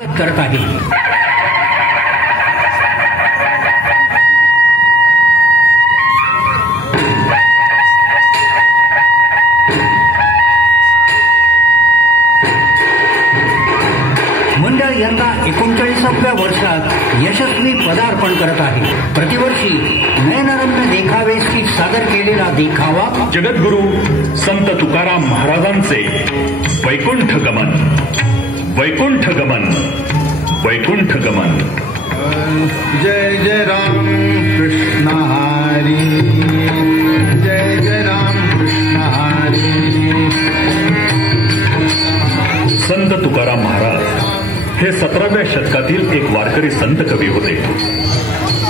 करत आहे। मंडळ यंदा 39व्या वर्षात यशस्वी पदार्पण करत आहे। प्रतिवर्षी नयनरम्य देखावेशी सादर केलेला देखावा जगद्गुरु संत तुकाराम महाराजांचे वैकुंठ गमन, वैकुंठ गमन, वैकुंठ गमन। जय जय राम कृष्ण हरी, जय जय राम कृष्ण हरी। संत तुकाराम महाराज हे 17व्या शतकातील एक वारकरी संत कवी होते।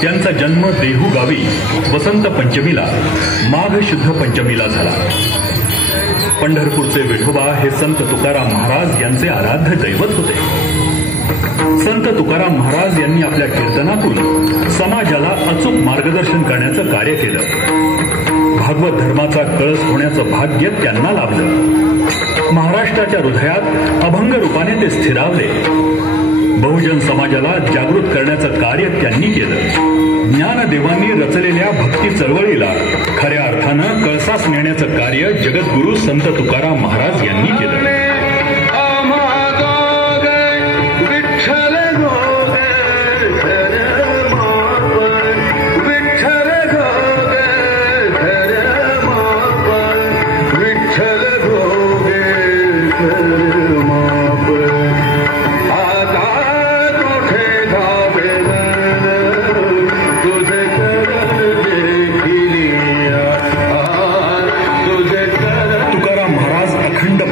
त्यांचा जन्म देहू गावी वसंत पंचमीला माघ शुद्ध पंचमीला झाला। पंढरपूरचे विठोबा हे संत तुकाराम महाराज यांचे आराध्य दैवत होते। संत तुकाराम महाराज यांनी आपल्या कीर्तनातून समाजाला अचूक मार्गदर्शन करण्याचं कार्य केलं। भागवत धर्माचा कळस होण्याचं भाग्य त्यांना लाभलं। महाराष्ट्राच्या हृदयात अभंग रूपाने ते स्थिरावले। बहुजन समाजाला जागृत करण्याचं कार्य त्यांनी केलं। ज्ञानदेवांनी रचलेल्या भक्ती चळवळीला खऱ्या अर्थानं कळसास नेण्याचं कार्य जगद्गुरु संत तुकाराम महाराज यांनी केलं।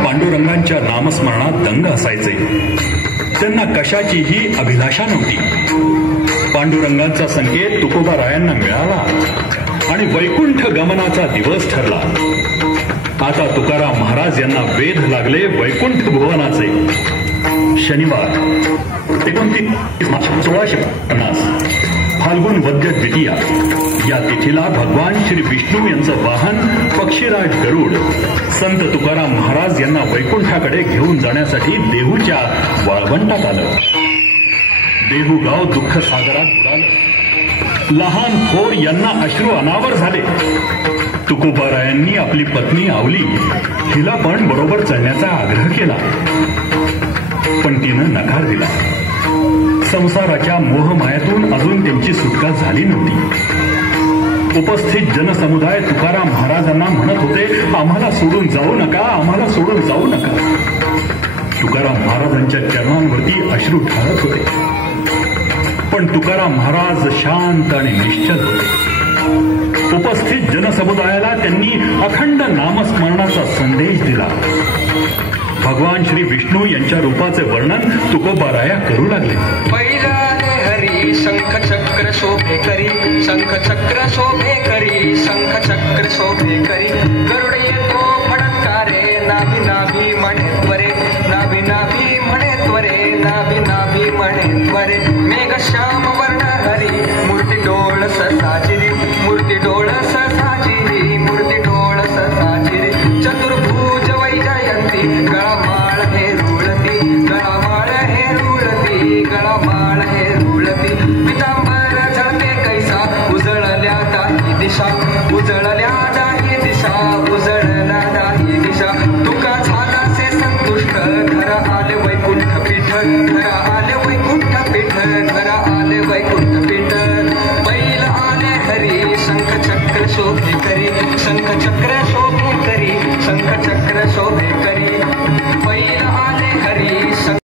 पांडुरंगांच्या नामस्मरणात दंग असायचे। त्यांना कशाचीही अभिलाषा नव्हती। पांडुरंगाचा संकेत तुकोबारायांना मिळाला आणि वैकुंठ गमनाचा दिवस ठरला। आता तुकाराम महाराज यांना वेध लागले वैकुंठ भुवनाचे। शनिवार 29 मार्च 1650 फाल्गुन वद्य द्वितीया या तिथीला भगवान श्री विष्णू यांचं वाहन पक्षीराज गरुड संत तुकाराम महाराज यांना वैकुंठाकडे घेऊन जाण्यासाठी देहूच्या वाळवंटात आलं। देहू गाव दुःख सागरात बुडालं। लहान थोर यांना अश्रू अनावर झाले। तुकोबारायांनी आपली पत्नी आवली हिला पण बरोबर चढण्याचा आग्रह केला, पण तिनं नकार दिला। संसाराच्या मोहमायातून अजून त्यांची सुटका झाली नव्हती। उपस्थित जनसमुदाय तुकाराम महाराजांना म्हणत होते, आम्हाला सोडून जाऊ नका, आम्हाला सोडून जाऊ नका। तुकाराम महाराजांच्या चरणांवरती अश्रू ढाळत होते, पण तुकाराम महाराज शांत आणि निश्चल होते। उपस्थित जनसमुदायाला त्यांनी अखंड नामस्मरणाचा संदेश दिला। भगवान श्री विष्णू यांच्या रूपाचे वर्णन तुकोबाराया करू लागले। पैलाने हरी शंख चक्र शोभे करी, शंख चक्र शोभे करी, शंख चक्र शोभे करी। गरुड येतो फडकारे, नाभी नाभी म्हणे त्वरे, नाभी नाभी म्हणे त्वरे, नाभी नाभी म्हणे त्वरे। मेघ श्याम वर्ण हरी मूर्ती डोळ साजिरी, मूर्ती डोळ साजिरी, मूर्ती डोळ साजिरी। चतुर्भुज वैजयंती गळामाळ हे रुळती, गळामाळ हे रुळती, गळामाळ हे रुळती। पितांबर झळते कैसा उजळल्या दाही दिशा, उजळल्या दाही दिशा, उजळल्या दाही दिशा। तुका झालासे संतुष्ट घर आले वैकुंठ पीठ, घर आले वैकुंठ पीठ, घर आले वैकुंठ पीठ। बैल आले हरी शंख चक्र शोभे करी, शंख चक्र शोभे करी, शंख चक्र